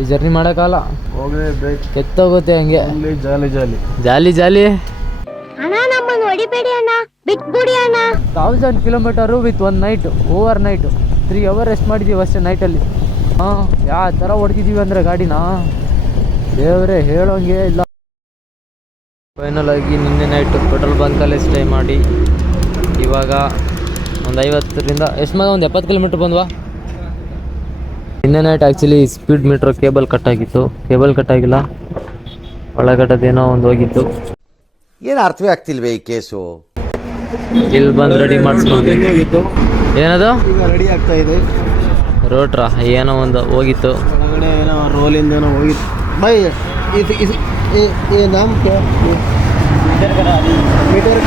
ಈ ಜರ್ನಿ ಮಾಡೋಕ್ಕಲ್ಲ, ಹೋಗ್ಲೇಬೇಕು, ಕೆತ್ತೋಗುತ್ತೆ ಹಂಗೆ. ಜಾಲಿ ಜಾಲಿ ಜಾಲಿ ಜಾಲಿ. ಅಣ್ಣ ನಮ್ಮನ್ನು ಹೊಡಿಬೇಡಿ ಅಣ್ಣ, ಬಿಟ್ಬಿಡಿ ಅಣ್ಣ. 1000 kilometre with 1 night, over night 3 hour rest ಮಾಡಿದ್ದೀವಿ ಅಷ್ಟೇ ನೈಟಲ್ಲಿ. ಹಾಂ, ಯಾವ ಥರ ಹೊಡ್ತಿದ್ದೀವಿ ಅಂದರೆ ಗಾಡಿನ ದೇವರೇ ಹೇಳೋಂಗೆ ಇಲ್ಲ. ಫೈನಲ್ ಆಗಿ ನಿನ್ನೆ ನೈಟು ಪೆಟ್ರೋಲ್ ಬಂಕಲ್ಲೇ ಸ್ಟೇ ಮಾಡಿ ಇವಾಗ ಒಂದು 50ರಿಂದ ಎಷ್ಟು ಮಗ ಒಂದು 70 ಕಿಲೋಮೀಟ್ರ್ ಬಂದ್ವಾ. ನಿನ್ನೆ night actually speed metre cable ಕಟ್ಟಾಗಿತ್ತು. ಕೇಬಲ್ ಕಟ್ಟಾಗಿಲ್ಲ, ಒಳಗಡೆದೇನೋ ಒಂದು ಹೋಗಿತ್ತು. ಏನು ಅರ್ಥವೇ ಆಗ್ತಿಲ್ವೇ ಈ ಕೇಸು. ಇಲ್ಲಿ ಬಂದು ರೆಡಿ ಮಾಡಿಸ್ಕೊಂಡು ಏನದು ಈಗ ರೆಡಿ ಆಗ್ತಾ ಇದೆ. ರೋಟ್ರಾ ಏನೋ ಒಂದು ಹೋಗಿತ್ತು ಒಳಗಡೆ, ಏನೋ ರೋಲಿಂದ ಏನೋ ಹೋಗಿತ್ತು. ಬೈ ये नाम क्या? मीटर का करारी, मीटर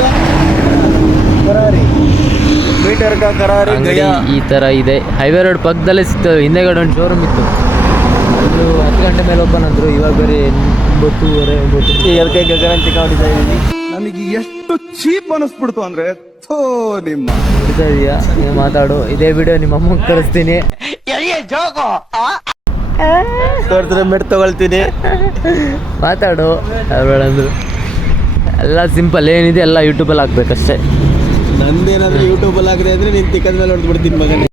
का करारी ಅಂಗಡಿ ಈ ಥರ ಇದೆ. ಹೈವೇ ರೋಡ್ ಪಕ್ಕದಲ್ಲೇ ಸಿಗ್ತವೆ. ಹಿಂದೆಗಡೆ ಒಂದು ಶೋರೂಮ್ ಇತ್ತು, ಅದು 10 ಗಂಟೆ ಮೇಲೆ ಓಪನ್ ಅಂದರು. ಇವಾಗ ಬೇರೆ 9:30 ಅದಕ್ಕೆ ಗಗನ ಚಿಕ್ಕ ನನಗೆ ಎಷ್ಟು ಚೀಪ್ ಅನಿಸ್ಬಿಡ್ತು ಅಂದ್ರೆ ನಿಮ್ಮ ಹೊಡಿತಾ ಇದೆಯಾ ನೀವು ಮಾತಾಡು. ಇದೇ ವಿಡಿಯೋ ನಿಮ್ಮ ಅಮ್ಮಗೆ ಕಳಿಸ್ತೀನಿ, ತೋರಿಸಿದ್ರೆ ಮೆಟ್ ತಗೊಳ್ತೀನಿ. ಮಾತಾಡು. ಬೇಡಂದ್ರು ಎಲ್ಲ ಸಿಂಪಲ್, ಏನಿದೆ ಎಲ್ಲ ಯೂಟ್ಯೂಬಲ್ಲಿ ಹಾಕ್ಬೇಕಷ್ಟೇ. ನಂದೇನಾದ್ರೂ ಯೂಟ್ಯೂಬಲ್ಲಿ ಹಾಕಿದೆ ಅಂದ್ರೆ ನೀನು ತಿಕ್ಕದ ಮೇಲೆ ಹೊಡೆದು ಬಿಡ್ತೀನಿ ಮಗನೇ.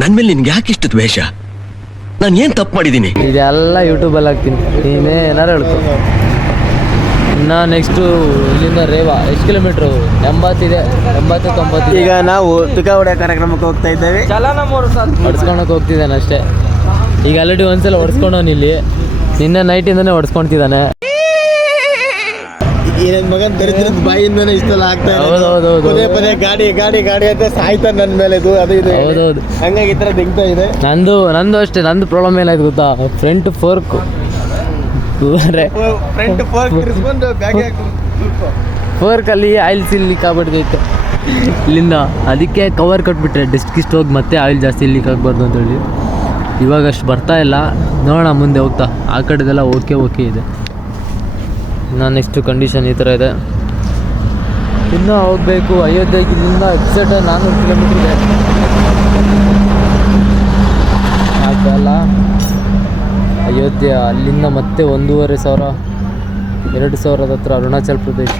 ನನ್ನ ಮೇಲೆ ನಿನ್ಗೆ ಯಾಕೆ ಇಷ್ಟು ದ್ವೇಷ? ನಾನು ಏನು ತಪ್ಪು ಮಾಡಿದ್ದೀನಿ? ಇದೆಲ್ಲ ಯೂಟ್ಯೂಬಲ್ಲಿ ಹಾಕ್ತೀನಿ, ನೀನೇ ಏನಾರು ಹೇಳ್ಕೊ. ಇನ್ನು ನೆಕ್ಸ್ಟು ಇಲ್ಲಿಂದ ರೇವಾ ಎಷ್ಟು ಕಿಲೋಮೀಟ್ರು? 80 ಇದೆ, 80-90. ಈಗ ನಾವು ತುಕ ಹೊಡೆಯೋ ಕಾರ್ಯಕ್ರಮಕ್ಕೆ ಹೋಗ್ತಾ ಇದ್ದೇವೆ. ಹೊಡ್ಸ್ಕೊಳಕ್ಕೆ ಹೋಗ್ತಿದ್ದಾನೆ ಅಷ್ಟೇ. ಈಗ ಆಲ್ರೆಡಿ ಒಂದ್ಸಲ ಹೊಡ್ಸ್ಕೊಂಡವನು ಇಲ್ಲಿ, ನಿನ್ನೆ ನೈಟಿಂದನೇ ಹೊಡ್ಸ್ಕೊಳ್ತಿದ್ದಾನೆ. ನನ್ನ ಮಗನ ದರಿದ್ರದ ಬಾಯಿಂದನೇ ಇಷ್ಟೆಲ್ಲ ಆಗ್ತಾ ಇದೆ. ಹೌದೌದು, ಪದೇ ಪದೇ ಗಾಡಿ ಗಾಡಿ ಗಾಡಿ ಅಂತ ಸಾಯ್ತಾ ನನ್ನ ಮೇಲೆ ಇದು ಅದು ಇದು. ಹೌದೌದು, ಹಂಗಾಗಿ ಈ ಥರ ದಿಗ್ತಾ ಇದೆ. ನಂದು ಅಷ್ಟೇ. ನಂದು ಪ್ರಾಬ್ಲಮ್ ಏನಾಯ್ತು ಗೊತ್ತಾ? ಫ್ರಂಟ್ ಫೋರ್ಕು ಫ್ರಂಟ್ ಫೋರ್ಕ್ ತಿರ್ಸ್ಕೊಂಡು ಬ್ಯಾಗ್ ಫೋರ್ಕಲ್ಲಿ ಆಯಿಲ್ ಸೀಲ್ ಲೀಕ್ ಆಗ್ಬಿಡ್ತೈತೆ ಇಲ್ಲಿಂದ. ಅದಕ್ಕೆ ಕವರ್ ಕಟ್ಬಿಟ್ರೆ ಡಿಸ್ಕ್ ಹೋಗಿ ಮತ್ತೆ ಆಯಿಲ್ ಜಾಸ್ತಿ ಲೀಕ್ ಆಗಬಾರ್ದು ಅಂತೇಳಿ. ಇವಾಗ ಅಷ್ಟು ಬರ್ತಾ ಇಲ್ಲ, ನೋಡೋಣ ಮುಂದೆ ಹೋಗ್ತಾ. ಆ ಕಡೆದೆಲ್ಲ ಓಕೆ ಇದೆ. ಇನ್ನು ನೆಕ್ಸ್ಟು ಕಂಡೀಷನ್ ಈ ಥರ ಇದೆ. ಇನ್ನೂ ಹೋಗಬೇಕು ಅಯೋಧ್ಯೆಗೆ. ಇಲ್ಲಿಂದ ಎಕ್ಸಾಕ್ಟ್ 400 ಕಿಲೋಮೀಟ್ರ್ ಇದೆ. ಆಗಲ್ಲ ಅಯೋಧ್ಯೆ, ಅಲ್ಲಿಂದ ಮತ್ತೆ 1,500 2,000 ಹತ್ರ ಅರುಣಾಚಲ್ ಪ್ರದೇಶ.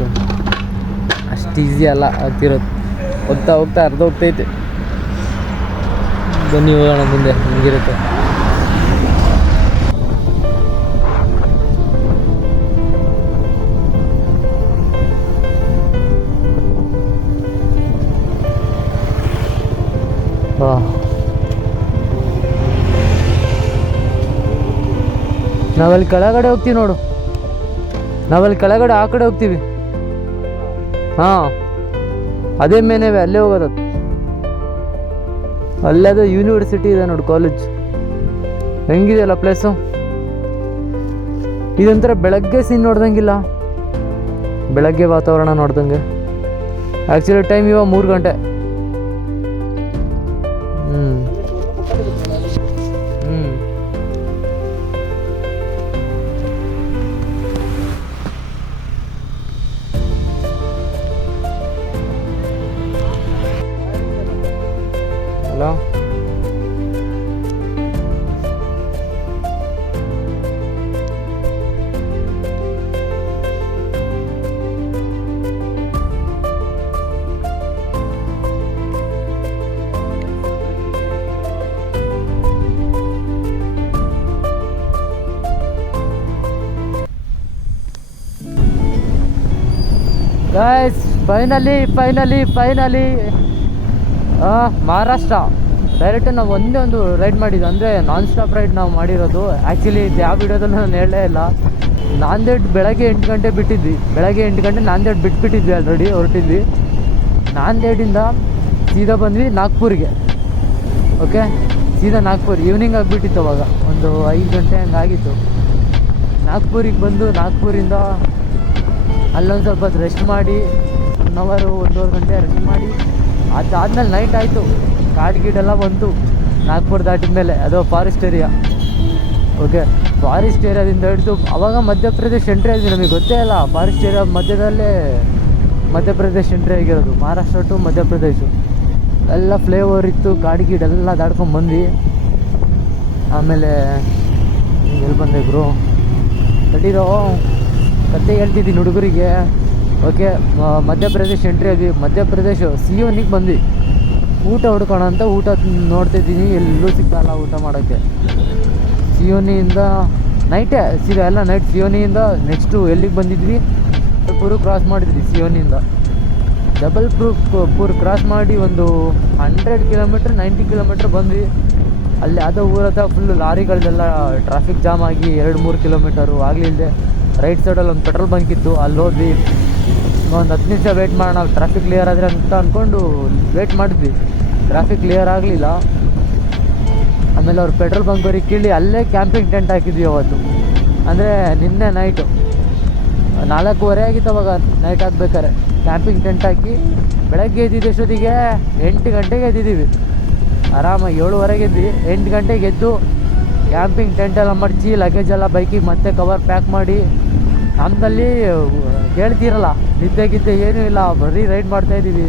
ಅಷ್ಟು ಈಸಿ ಅಲ್ಲ ಆಗ್ತಿರೋದು. ಹೋಗ್ತಾ ಅರ್ಧ ಹೋಗ್ತೈತೆ. ಬನ್ನಿ ಹೋಗೋಣ ಮುಂದೆ ಹೆಂಗಿರುತ್ತೆ. ನಾವಲ್ಲಿ ಕೆಳಗಡೆ ಹೋಗ್ತೀವಿ ನೋಡು, ನಾವಲ್ಲಿ ಕೆಳಗಡೆ ಆ ಕಡೆ ಹೋಗ್ತೀವಿ. ಹಾಂ, ಅದೇ ಮೇನೇವೆ, ಅಲ್ಲೇ ಹೋಗೋದು. ಅಲ್ಲದು ಯೂನಿವರ್ಸಿಟಿ ಇದೆ ನೋಡು, ಕಾಲೇಜ್. ಹೆಂಗಿದೆಯಲ್ಲ ಪ್ಲೇಸು. ಇದೊಂಥರ ಬೆಳಗ್ಗೆ ಸೀನ್ ನೋಡ್ದಂಗಿಲ್ಲ, ಬೆಳಗ್ಗೆ ವಾತಾವರಣ ನೋಡ್ದಂಗೆ. ಆ್ಯಕ್ಚುಲಿ ಟೈಮ್ ಇವಾಗ 3 ಗಂಟೆ. Hello, guys finally Maharashtra direct ನಾವು ಒಂದು ರೈಡ್ ಮಾಡಿದ್ದು, ಅಂದರೆ ನಾನ್ ಸ್ಟಾಪ್ ರೈಡ್ ನಾವು ಮಾಡಿರೋದು. ಆ್ಯಕ್ಚುಲಿ ಯಾವ ವಿಡಿಯೋದಲ್ಲೂ ನಾನು ಹೇಳಲೇ ಇಲ್ಲ. ನಾಂದೇಡ್ ಬೆಳಗ್ಗೆ 8 ಗಂಟೆ ಬಿಟ್ಟಿದ್ವಿ. ಬೆಳಗ್ಗೆ 8 ಗಂಟೆ ನಾಂದೇಡ್ ಬಿಟ್ಬಿಟ್ಟಿದ್ವಿ, ಆಲ್ರೆಡಿ ಹೊರಟಿದ್ವಿ. ನಾಂದೇಡಿಂದ ಸೀದಾ ಬಂದ್ವಿ ನಾಗ್ಪುರಿಗೆ. ಓಕೆ, ಸೀದಾ ನಾಗ್ಪುರ್. ಈವ್ನಿಂಗ್ ಆಗಿಬಿಟ್ಟಿತ್ತು ಅವಾಗ, ಒಂದು 5 ಗಂಟೆ ಹಂಗಾಗಿತ್ತು. ನಾಗ್ಪುರಿಗೆ ಬಂದು ನಾಗ್ಪುರಿಂದ ಅಲ್ಲೊಂದು ಸ್ವಲ್ಪ ಹೊತ್ತು ರೆಸ್ಟ್ ಮಾಡಿ 1 ಅವರ್ 1.5 ಗಂಟೆ ರೆಸ್ಟ್ ಮಾಡಿ, ಅದಾದ್ಮೇಲೆ ನೈಟ್ ಆಯಿತು. ಕಾಡು ಗೀಡೆಲ್ಲ ಬಂತು ನಾಗ್ಪುರ ದಾಟಿದ ಮೇಲೆ. ಅದು ಫಾರೆಸ್ಟ್ ಏರಿಯಾ. ಓಕೆ, ಫಾರೆಸ್ಟ್ ಏರಿಯಾದಿಂದ ಹಿಡಿದು ಅವಾಗ ಮಧ್ಯಪ್ರದೇಶ್ ಎಂಟ್ರಿ ಆಗಿದೆ. ನಮಗೆ ಗೊತ್ತೇ ಇಲ್ಲ, ಫಾರೆಸ್ಟ್ ಏರಿಯಾ ಮಧ್ಯದಲ್ಲೇ ಮಧ್ಯಪ್ರದೇಶ್ ಎಂಟ್ರಿ ಆಗಿರೋದು. ಮಹಾರಾಷ್ಟ್ರ ಟು ಮಧ್ಯಪ್ರದೇಶ ಎಲ್ಲ ಫ್ಲೇವರ್ ಇತ್ತು. ಕಾಡು ಗೀಡೆಲ್ಲ ದಾಟ್ಕೊಂಡು ಬಂದ್ವಿ. ಆಮೇಲೆ ಎಲ್ಲಿ ಬಂದೆ ಗುರು ತಡೀರೋ ಕತೆ ಹೇಳ್ತಿದ್ದೀನಿ ಹುಡುಗರಿಗೆ. ಓಕೆ, ಮಧ್ಯಪ್ರದೇಶ್ ಎಂಟ್ರಿ ಆಗಿ ಮಧ್ಯಪ್ರದೇಶ್ ಸಿಯೋನಿಗೆ ಬಂದ್ವಿ. ಊಟ ಹುಡ್ಕೋಣ ಅಂತ ಊಟ ನೋಡ್ತಿದ್ದೀನಿ, ಎಲ್ಲೂ ಸಿಗ್ತಾಯಿಲ್ಲ ಊಟ ಮಾಡೋಕ್ಕೆ. ಸಿಯೋನಿಯಿಂದ ನೈಟೇ ಸೀದಾ ಎಲ್ಲ ನೈಟ್ ಸಿಯೋನಿಯಿಂದ ನೆಕ್ಸ್ಟು ಎಲ್ಲಿಗೆ ಬಂದಿದ್ವಿ, ಪುರು ಕ್ರಾಸ್ ಮಾಡಿದ್ವಿ. ಸಿಯೋನಿಂದ ಜಬಲ್ಪುರ್ ಕ್ರಾಸ್ ಮಾಡಿ ಒಂದು 100 ಕಿಲೋಮೀಟ್ರ್ 90 ಕಿಲೋಮೀಟ್ರ್ ಬಂದ್ವಿ. ಅಲ್ಲಿ ಯಾವುದೋ ಊರ ಹತ್ರ ಫುಲ್ಲು ಲಾರಿಗಳದೆಲ್ಲ ಟ್ರಾಫಿಕ್ ಜಾಮ್ ಆಗಿ 2-3 ಕಿಲೋಮೀಟರು ಆಗಲಿಲ್ಲದೆ ರೈಟ್ ಸೈಡಲ್ಲಿ ಒಂದು ಪೆಟ್ರೋಲ್ ಬಂಕ್ ಇತ್ತು, ಅಲ್ಲಿ ಹೋದ್ವಿ. ಒಂದು 10 ನಿಮಿಷ ವೆಯ್ಟ್ ಮಾಡೋಣ, ಟ್ರಾಫಿಕ್ ಕ್ಲಿಯರ್ ಆದರೆ ಅಂತ ಅಂದ್ಕೊಂಡು ವೆಯ್ಟ್ ಮಾಡಿದ್ವಿ. ಟ್ರಾಫಿಕ್ ಕ್ಲಿಯರ್ ಆಗಲಿಲ್ಲ. ಆಮೇಲೆ ಅವ್ರು ಪೆಟ್ರೋಲ್ ಬಂಕ್ವರಿಗೆ ಕೇಳಿ ಅಲ್ಲೇ ಕ್ಯಾಂಪಿಂಗ್ ಟೆಂಟ್ ಹಾಕಿದ್ವಿ ಅವತ್ತು. ಅಂದರೆ ನಿನ್ನೆ ನೈಟು 4:30 ಆಗಿತ್ತು ಅವಾಗ ನೈಟ್ ಹಾಕ್ಬೇಕಾರೆ. ಕ್ಯಾಂಪಿಂಗ್ ಟೆಂಟ್ ಹಾಕಿ ಬೆಳಗ್ಗೆ ಎದ್ದಿದ್ದು ಎಷ್ಟೊತ್ತಿಗೆ 8 ಗಂಟೆಗೆ ಎದ್ದಿದ್ದೀವಿ. ಆರಾಮಾಗಿ 7:30 ಎದ್ವಿ. 8 ಗಂಟೆಗೆ ಎದ್ದು ಕ್ಯಾಂಪಿಂಗ್ ಟೆಂಟೆಲ್ಲ ಮಡಚಿ ಲಗೇಜ್ ಎಲ್ಲ ಬೈಕಿಗೆ ಮತ್ತೆ ಕವರ್ ಪ್ಯಾಕ್ ಮಾಡಿ, ನಮ್ಮದಲ್ಲಿ ಹೇಳ್ತಿರಲ್ಲ ನಿದ್ದೆ ಏನೂ ಇಲ್ಲ, ಬರೀ ರೈಡ್ ಮಾಡ್ತಾಯಿದ್ದೀವಿ.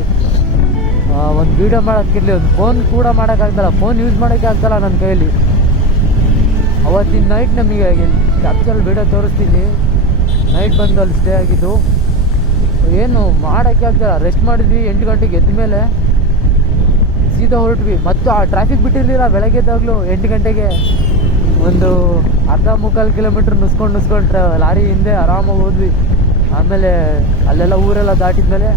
ಒಂದು ವೀಡಿಯೋ ಮಾಡೋಕ್ಕಿರಲಿ, ಒಂದು ಫೋನ್ ಕೂಡ ಮಾಡೋಕ್ಕಾಗ್ದಲ್ಲ, ಫೋನ್ ಯೂಸ್ ಮಾಡೋಕ್ಕೆ ಆಗ್ದಲ್ಲ ನನ್ನ ಕೈಯಲ್ಲಿ. ಅವತ್ತಿನ ನೈಟ್ ನಮಗೆ ಕ್ಯಾಪ್ಚರ್ ವೀಡಿಯೋ ತೋರಿಸ್ತೀನಿ. ನೈಟ್ ಬಂದು ಅಲ್ಲಿ ಸ್ಟೇ ಆಗಿದ್ದು, ಏನು ಮಾಡೋಕ್ಕೆ ಆಗ್ದಲ್ಲ. ರೆಸ್ಟ್ ಮಾಡಿದ್ವಿ. 8 ಗಂಟೆಗೆ ಎದ್ದ ಮೇಲೆ ಸೀದಾ ಹೊರಟ್ವಿ. ಮತ್ತು ಆ ಟ್ರಾಫಿಕ್ ಬಿಟ್ಟಿರಲಿಲ್ಲ. ಬೆಳಗ್ಗೆದಾಗಲೂ 8 ಗಂಟೆಗೆ ಒಂದು 1/4 ಕಿಲೋಮೀಟ್ರ್ ನುಸ್ಕೊಂಡು ಲಾರಿ ಹಿಂದೆ ಆರಾಮಾಗಿ ಹೋದ್ವಿ. ಆಮೇಲೆ ಅಲ್ಲೆಲ್ಲ ಊರೆಲ್ಲ ದಾಟಿದ್ಮೇಲೆ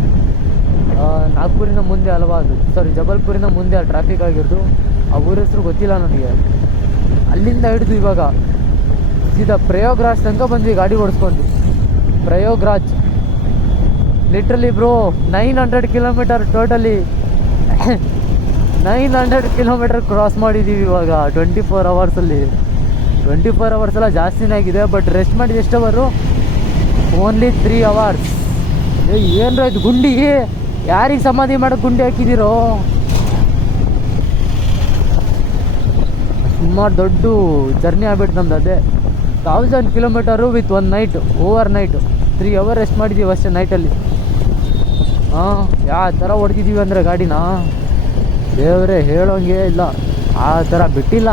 ನಾಗ್ಪುರಿನ ಮುಂದೆ ಅಲ್ವಾ ಅದು, ಜಬಲ್ಪುರಿನ ಮುಂದೆ ಅಲ್ಲಿ ಟ್ರಾಫಿಕ್ ಆಗಿರೋದು. ಆ ಊರ ಹೆಸರು ಗೊತ್ತಿಲ್ಲ ನನಗೆ. ಅಲ್ಲಿಂದ ಹಿಡಿದು ಇವಾಗ ಸೀದಾ ಪ್ರಯಾಗ್ರಾಜ್ ತನಕ ಬಂದ್ವಿ ಗಾಡಿ ಓಡಿಸ್ಕೊಂಡು. Prayagraj literally bro 900 kilometre totally 900 kilometre cross ಮಾಡಿದ್ದೀವಿ ಇವಾಗ 24 ಅವರ್ಸಲ್ಲಿ. 24 ಅವರ್ಸ್ ಎಲ್ಲ ಜಾಸ್ತಿನೇ ಆಗಿದೆ. ಬಟ್ ರೆಸ್ಟ್ ಮಾಡಿದ ಎಷ್ಟು ಅವರು? Only 3 hours. ಏನ್ರ ಇದು ಗುಂಡಿ, ಯಾರಿಗೆ ಸಮಾಧಿ ಮಾಡೋಕ್ಕೆ ಗುಂಡಿ ಹಾಕಿದ್ದೀರೋ? ಸುಮಾರು ದೊಡ್ಡ ಜರ್ನಿ ಆಗ್ಬಿಟ್ಟು ನಮ್ದು. ಅದೇ 1000 kilometre with 1 night, over night 3 hour rest ಮಾಡಿದ್ದೀವಿ ಅಷ್ಟೇ ನೈಟಲ್ಲಿ. ಯಾವ ಥರ ಹೊಡ್ತಿದ್ದೀವಿ ಅಂದರೆ ಗಾಡಿನ ದೇವರೇ ಹೇಳೋಂಗೆ ಇಲ್ಲ. ಆ ಥರ ಬಿಟ್ಟಿಲ್ಲ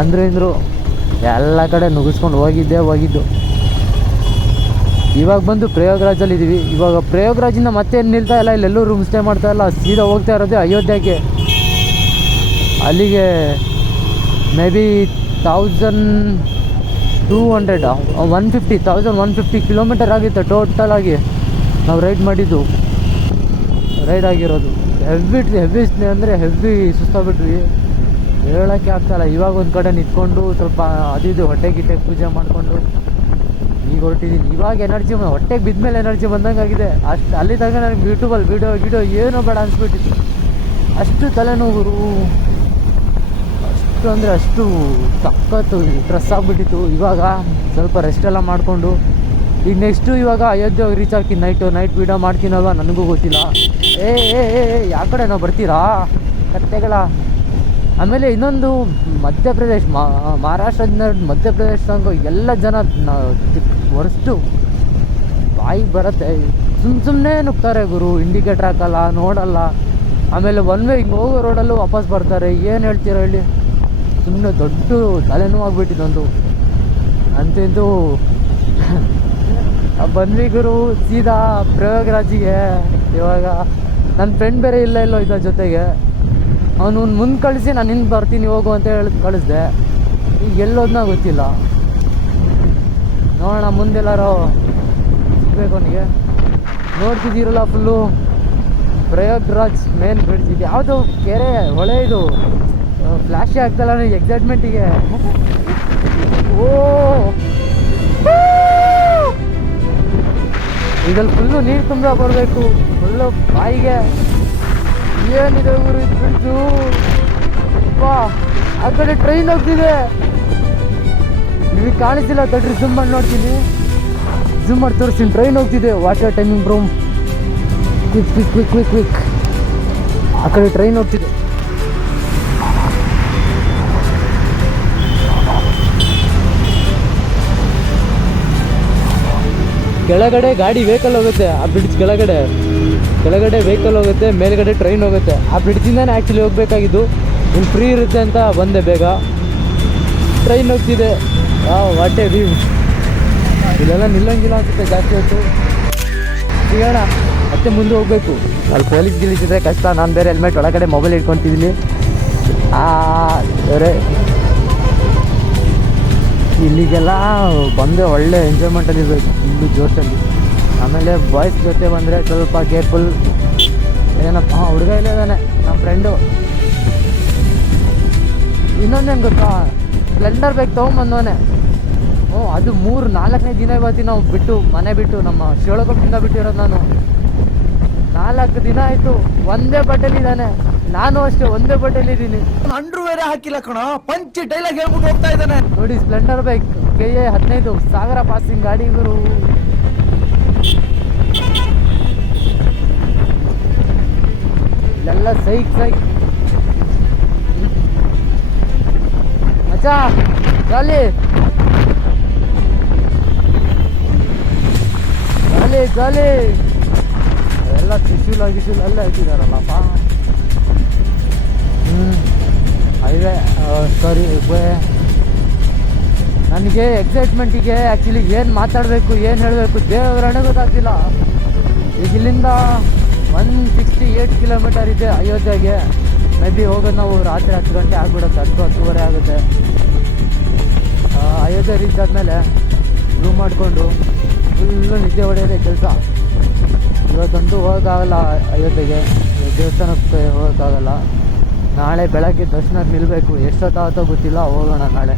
ಅಂದರು ಎಲ್ಲ ಕಡೆ ನುಗ್ಗಿಸ್ಕೊಂಡು ಹೋಗಿದ್ದು. ಇವಾಗ ಬಂದು ಪ್ರಯಾಗ್ರಾಜಲ್ಲಿದ್ದೀವಿ. ಇವಾಗ ಪ್ರಯಾಗ್ರಾಜಿಂದ ಮತ್ತೆ ನಿಲ್ತಾ ಇಲ್ಲ, ಇಲ್ಲೆಲ್ಲೂ ರೂಮ್ ಸ್ಟೇ ಮಾಡ್ತಾ ಇಲ್ಲ. ಸೀದಾ ಹೋಗ್ತಾ ಇರೋದೇ ಅಯೋಧ್ಯೆಗೆ. ಅಲ್ಲಿಗೆ ಮೇ ಬಿ 1150 ಕಿಲೋಮೀಟರ್ ಆಗಿತ್ತು ಟೋಟಲ್ ಆಗಿ ನಾವು ರೈಡ್ ಮಾಡಿದ್ದು. ರೈಡ್ ಆಗಿರೋದು ಹೆವಿ ಅಂದರೆ ಹೆವಿ ಸುಸ್ತಾಗ್ಬಿಟ್ವಿ, ಹೇಳೋಕ್ಕೆ ಆಗ್ತಾಯಿಲ್ಲ. ಇವಾಗ ಒಂದು ಕಡೆ ನಿಂತ್ಕೊಂಡು ಸ್ವಲ್ಪ ಅದಿದ್ದು ಹೊಟ್ಟೆಗೆ ಪೂಜೆ ಮಾಡಿಕೊಂಡು ಈಗ ಹೊರಟಿದ್ದೀನಿ. ಇವಾಗ ಎನರ್ಜಿ ಹೊಟ್ಟೆಗೆ ಬಿದ್ಮೇಲೆ ಎನರ್ಜಿ ಬಂದಂಗೆ ಆಗಿದೆ. ಅಷ್ಟು ಅಲ್ಲಿ ತನಕ ನನಗೆ ಯೂಟ್ಯೂಬಲ್ಲಿ ವೀಡಿಯೋ ಏನೂ ಬೇಡ ಅನಿಸ್ಬಿಟ್ಟಿತ್ತು. ಅಷ್ಟು ತಲೆನೋವು, ಅಷ್ಟು ಅಂದರೆ ಅಷ್ಟು ಸಖತ್ತು ಸ್ಟ್ರೆಸ್ ಆಗಿಬಿಟ್ಟಿತ್ತು. ಇವಾಗ ಸ್ವಲ್ಪ ರೆಸ್ಟೆಲ್ಲ ಮಾಡಿಕೊಂಡು ಈಗ ನೆಕ್ಸ್ಟು ಇವಾಗ ಅಯೋಧ್ಯೆಗೆ ರೀಚ್ ಆಗ್ತೀನಿ. ನೈಟ್ ವೀಡಿಯೋ ಮಾಡ್ತೀನಲ್ವ ನನಗೂ ಗೊತ್ತಿಲ್ಲ. ಏ ಯಾವ ಕಡೆ ನಾವು ಬರ್ತೀರಾ ಕತ್ತೆಗಳ? ಆಮೇಲೆ ಇನ್ನೊಂದು ಮಧ್ಯಪ್ರದೇಶ್, ಮಹಾರಾಷ್ಟ್ರದ ಮಧ್ಯಪ್ರದೇಶ ತನಕ ಎಲ್ಲ ಜನ ವರ್ಸ್ಟು ಬಾಯಿಗೆ ಬರುತ್ತೆ. ಸುಮ್ಮನೆ ನುಗ್ತಾರೆ ಗುರು. ಇಂಡಿಕೇಟ್ರ್ ಹಾಕಲ್ಲ, ನೋಡಲ್ಲ. ಆಮೇಲೆ ಒನ್ ವೇ ಹಿಂಗೆ ಹೋಗೋ ರೋಡಲ್ಲೂ ವಾಪಸ್ ಬರ್ತಾರೆ. ಏನು ಹೇಳ್ತೀರ ಹೇಳಿ? ಸುಮ್ಮನೆ ದೊಡ್ಡ ತಲೆನೋವು ಆಗ್ಬಿಟ್ಟಿದ್ದೊಂದು. ಅಂತಂದು ಬಂದ್ವಿ ಗುರು ಸೀದಾ ಪ್ರಯಾಗ್ರಾಜಿಗೆ. ಇವಾಗ ನನ್ನ ಫ್ರೆಂಡ್ ಬೇರೆ ಇಲ್ಲೋ ಇದ್ದ ಜೊತೆಗೆ. ಅವನು ಮುಂದೆ ಕಳಿಸಿ ನಾನು ಹಿಂದೆ ಬರ್ತೀನಿ ಹೋಗು ಅಂತ ಹೇಳಿ ಕಳಿಸ್ದೆ. ಈಗ ಎಲ್ಲೋದನ್ನ ಗೊತ್ತಿಲ್ಲ. ನೋಡೋಣ ಮುಂದೆಲ್ಲಾರೋ ಸಿಗಬೇಕು ಅವನಿಗೆ. ನೋಡ್ತಿದ್ದೀರಲ್ಲ ಫುಲ್ಲು ಪ್ರಯಾಗ್ರಾಜ್ ಮೇನ್ ಬ್ರಿಡ್ಜ್. ಇದು ಯಾವುದೋ ಕೆರೆ ಹೊಳೆ, ಇದು ಫ್ಲ್ಯಾಶೇ ಆಗ್ತಲ್ಲ ನನಗೆ ಎಕ್ಸೈಟ್ಮೆಂಟಿಗೆ. ಓ ಇದ್ರಲ್ಲಿ ಫುಲ್ಲು ನೀರು ತುಂಬ ಬರಬೇಕು, ಫುಲ್ಲು ಬಾಯಿಗೆ. ಏನಿದೆ ಊರು ಬ್ರಿಡ್ಜು? ಆ ಕಡೆ ಟ್ರೈನ್ ಹೋಗ್ತಿದೆ. ನಿಮಗೆ ಕಾಣಿಸಿಲ್ಲ ತಡ್ರಿ, ಝೂಮ್ ಮಾಡಿ ನೋಡ್ತೀನಿ. ಝೂಮ್ ಮಾಡಿ ತೋರಿಸ್ತೀನಿ. ಟ್ರೈನ್ ಹೋಗ್ತಿದೆ. Water timing bro, quick. ಆ ಕಡೆ ಟ್ರೈನ್ ಹೋಗ್ತಿದೆ. ಕೆಳಗಡೆ ಗಾಡಿ ವೆಹಿಕಲ್ ಹೋಗುತ್ತೆ. ಆ ಬ್ರಿಡ್ಜ್ ಕೆಳಗಡೆ ವೆಹಿಕಲ್ ಹೋಗುತ್ತೆ, ಮೇಲ್ಗಡೆ ಟ್ರೈನ್ ಹೋಗುತ್ತೆ. ಆ ಬ್ರಿಡ್ಜಿಂದಾನೇ ಆ್ಯಕ್ಚುಲಿ ಹೋಗಬೇಕಾಗಿದ್ದು. ಇಲ್ಲಿ ಫ್ರೀ ಇರುತ್ತೆ ಅಂತ ಬಂದೆ ಬೇಗ. ಟ್ರೈನ್ ಹೋಗ್ತಿದೆ. ವಾಟೆ ವ್ಯೂ. ಇಲ್ಲೆಲ್ಲ ನಿಲ್ಲಂಗಿಲ್ಲ ಅನ್ಸುತ್ತೆ ಜಾಸ್ತಿ ಹೊತ್ತು. ಸಿಗೋಣ, ಮತ್ತೆ ಮುಂದೆ ಹೋಗ್ಬೇಕು. ಅಲ್ಲಿ ಪೊಲೀಸ್ ಗಿಲಿಸಿದ್ರೆ ಕಷ್ಟ. ನಾನು ಬೇರೆ ಹೆಲ್ಮೆಟ್ ಒಳಗಡೆ ಮೊಬೈಲ್ ಇಟ್ಕೊತಿದ್ದೀನಿ. ಬೇರೆ ಇಲ್ಲಿಗೆಲ್ಲ ಬಂದರೆ ಒಳ್ಳೆ ಎಂಜಾಯ್ಮೆಂಟಲ್ಲಿ ಇರಬೇಕು, ಫುಲ್ಲು ಜೋಶಲ್ಲಿ. ಆಮೇಲೆ ಬಾಯ್ಸ್ ಜೊತೆ ಬಂದರೆ ಸ್ವಲ್ಪ ಕೇರ್ಫುಲ್. ಏನಪ್ಪ ಹುಡುಗ ಇಲ್ಲ ಇದ್ದಾನೆ ನಮ್ಮ ಫ್ರೆಂಡು. ಇನ್ನೊಂದೇನು ಗೊತ್ತಾ, ಸ್ಪ್ಲೆಂಡರ್ ಬೈಕ್ ತೊಗೊಂಬಂದವನೆ. ಅದು 3-4ನೇ ದಿನ ಇವತ್ತಿ ನಾವು ಬಿಟ್ಟು, ಮನೆ ಬಿಟ್ಟು, ನಮ್ಮ ಶಿವಳಕೊಪ್ಪದಿಂದ ಬಿಟ್ಟಿರೋದು ನಾನು. 4 ದಿನ ಆಯಿತು. ಒಂದೇ ಬಟ್ಟೆಲಿದ್ದಾನೆ, ನಾನು ಅಷ್ಟೇ ಒಂದೇ ಬಟ್ಟೆಲಿದ್ದೀನಿ. ಅಂಡ್ರು ಬೇರೆ ಹಾಕಿಲ್ಲ ಕಣ, ಪಂಚ್ ಡೈಲಾಗ್ ಹೇಳ್ಬಿಟ್ಟು ಹೋಗ್ತಾ ಇದ್ದಾನೆ ನೋಡಿ. ಸ್ಪ್ಲೆಂಡರ್ ಬೈಕ್ KA 15 ಸಾಗರ ಪಾಸಿಂಗ್ ಗಾಡಿ ಗುರು. ಇಲ್ಲೆಲ್ಲ ಸೈಕ್ ಮಚ್ಚ ಗಾಲಿ ಎಲ್ಲ ಟಿಶ್ಯೂಲ್ ಎಲ್ಲ ಇಟ್ಟಿದಾರಲ್ಲಪ್ಪ. ಹೈವೇ ಸಾರಿ ನನಗೆ ಎಕ್ಸೈಟ್ಮೆಂಟಿಗೆ ಆ್ಯಕ್ಚುಲಿ ಏನು ಮಾತಾಡಬೇಕು, ಏನು ಹೇಳಬೇಕು ದೇವರಣೆ ಗೊತ್ತಾಗ್ತಿಲ್ಲ. ಈಗ ಇಲ್ಲಿಂದ 168 ಕಿಲೋಮೀಟರ್ ಇದೆ ಅಯೋಧ್ಯೆಗೆ. ಮೇ ಬಿ ಹೋಗೋದು ನಾವು ರಾತ್ರಿ 10 ಗಂಟೆ ಆಗ್ಬಿಡುತ್ತೆ, 10-10:30 ಆಗುತ್ತೆ. ಅಯೋಧ್ಯೆ ರೀಚ್ ಆದಮೇಲೆ ರೂಮ್ ಮಾಡಿಕೊಂಡು ಫುಲ್ಲು ನಿದ್ದೆ ಹೊಡೆಯೋದೇ ಕೆಲಸ. ಇವತ್ತಂತೂ ಹೋಗೋಕ್ಕಾಗಲ್ಲ ಅಯೋಧ್ಯೆಗೆ, ದೇವಸ್ಥಾನಕ್ಕೆ ಹೋಗೋಕ್ಕಾಗಲ್ಲ. ನಾಳೆ ಬೆಳಗ್ಗೆ ದರ್ಶನಕ್ಕೆ ನಿಲ್ಲಬೇಕು. ಎಷ್ಟೊತ್ತಾಗುತ್ತೋ ಗೊತ್ತಿಲ್ಲ, ಹೋಗೋಣ ನಾಳೆ.